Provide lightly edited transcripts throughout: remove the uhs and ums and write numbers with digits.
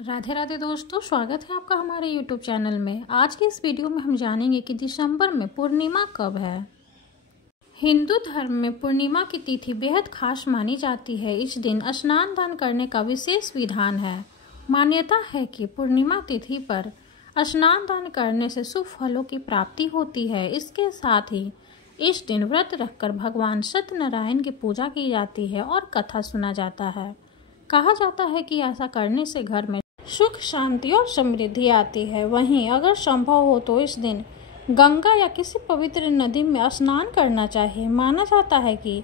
राधे राधे दोस्तों, स्वागत है आपका हमारे YouTube चैनल में। आज की इस वीडियो में हम जानेंगे कि दिसंबर में पूर्णिमा कब है। हिंदू धर्म में पूर्णिमा की तिथि बेहद खास मानी जाती है। इस दिन स्नान दान करने का विशेष विधान है। मान्यता है कि पूर्णिमा तिथि पर स्नान दान करने से शुभ फलों की प्राप्ति होती है। इसके साथ ही इस दिन व्रत रखकर भगवान सत्यनारायण की पूजा की जाती है और कथा सुना जाता है। कहा जाता है कि ऐसा करने से घर में सुख शांति और समृद्धि आती है। वहीं अगर संभव हो तो इस दिन गंगा या किसी पवित्र नदी में स्नान करना चाहिए। माना जाता है कि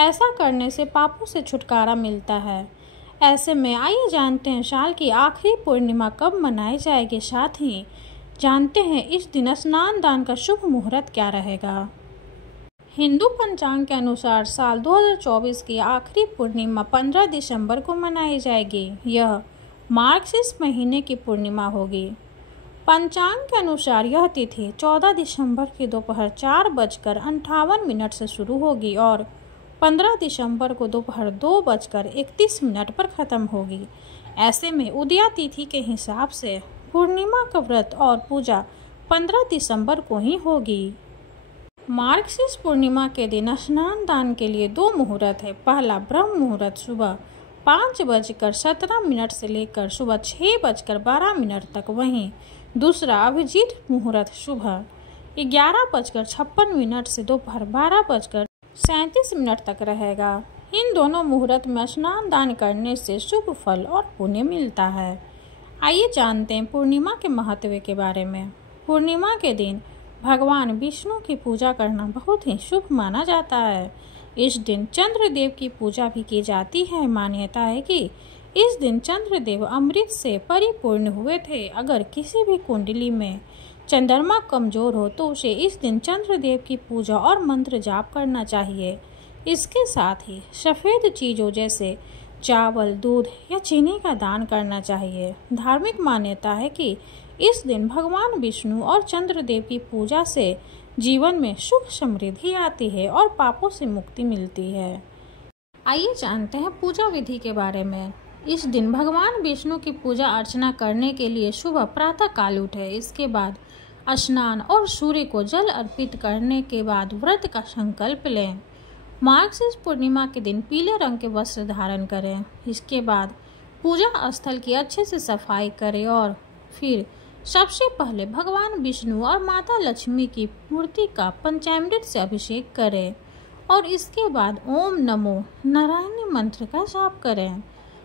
ऐसा करने से पापों से छुटकारा मिलता है। ऐसे में आइए जानते हैं साल की आखिरी पूर्णिमा कब मनाई जाएगी। साथ ही जानते हैं इस दिन स्नान दान का शुभ मुहूर्त क्या रहेगा। हिंदू पंचांग के अनुसार साल 2024 की आखिरी पूर्णिमा 15 दिसंबर को मनाई जाएगी। यह मार्गशीर्ष महीने की पूर्णिमा होगी। पंचांग के अनुसार यह तिथि 14 दिसंबर की दोपहर 4:58 से शुरू होगी और 15 दिसंबर को दोपहर 2:31 पर खत्म होगी। ऐसे में उदया तिथि के हिसाब से पूर्णिमा का व्रत और पूजा 15 दिसंबर को ही होगी। मार्गशीर्ष पूर्णिमा के दिन स्नान दान के लिए 2 मुहूर्त है। पहला ब्रह्म मुहूर्त सुबह 5:17 से लेकर सुबह 6:12 तक। वहीं दूसरा अभिजीत मुहूर्त सुबह 11:56 से दोपहर 12:37 तक रहेगा। इन दोनों मुहूर्त में स्नान दान करने से शुभ फल और पुण्य मिलता है। आइए जानते हैं पूर्णिमा के महत्व के बारे में। पूर्णिमा के दिन भगवान विष्णु की पूजा करना बहुत ही शुभ माना जाता है। इस दिन चंद्रदेव की पूजा भी की जाती है। मान्यता है कि इस दिन चंद्रदेव अमृत से परिपूर्ण हुए थे। अगर किसी भी कुंडली में चंद्रमा कमजोर हो तो उसे इस दिन चंद्रदेव की पूजा और मंत्र जाप करना चाहिए। इसके साथ ही सफ़ेद चीज़ों जैसे चावल, दूध या चीनी का दान करना चाहिए। धार्मिक मान्यता है कि इस दिन भगवान विष्णु और चंद्रदेव की पूजा से जीवन में सुख समृद्धि आती है और पापों से मुक्ति मिलती है। आइए जानते हैं पूजा विधि के बारे में। इस दिन भगवान विष्णु की पूजा अर्चना करने के लिए सुबह प्रातः काल उठे। इसके बाद स्नान और सूर्य को जल अर्पित करने के बाद व्रत का संकल्प लें। मार्गशीर्ष पूर्णिमा के दिन पीले रंग के वस्त्र धारण करें। इसके बाद पूजा स्थल की अच्छे से सफाई करें और फिर सबसे पहले भगवान विष्णु और माता लक्ष्मी की मूर्ति का पंचामृत से अभिषेक करें और इसके बाद ओम नमो नारायणी मंत्र का जाप करें।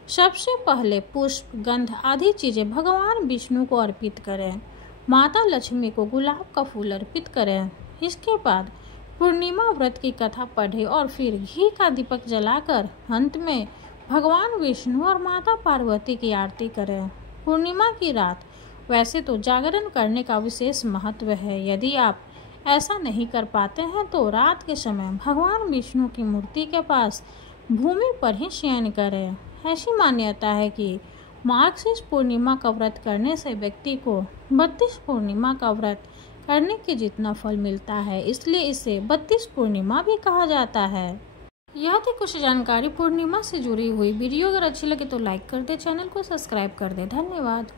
सबसे पहले पुष्प, गंध आदि चीजें भगवान विष्णु को अर्पित करें। माता लक्ष्मी को गुलाब का फूल अर्पित करें। इसके बाद पूर्णिमा व्रत की कथा पढ़ें और फिर घी का दीपक जलाकर अंत में भगवान विष्णु और माता पार्वती की आरती करें। पूर्णिमा की रात वैसे तो जागरण करने का विशेष महत्व है। यदि आप ऐसा नहीं कर पाते हैं तो रात के समय भगवान विष्णु की मूर्ति के पास भूमि पर ही शयन करें। ऐसी मान्यता है कि मार्गशीर्ष पूर्णिमा का व्रत करने से व्यक्ति को 32 पूर्णिमा का व्रत करने के जितना फल मिलता है, इसलिए इसे 32 पूर्णिमा भी कहा जाता है। यह थी कुछ जानकारी पूर्णिमा से जुड़ी हुई। वीडियो अगर अच्छी लगे तो लाइक कर दे, चैनल को सब्सक्राइब कर दे। धन्यवाद।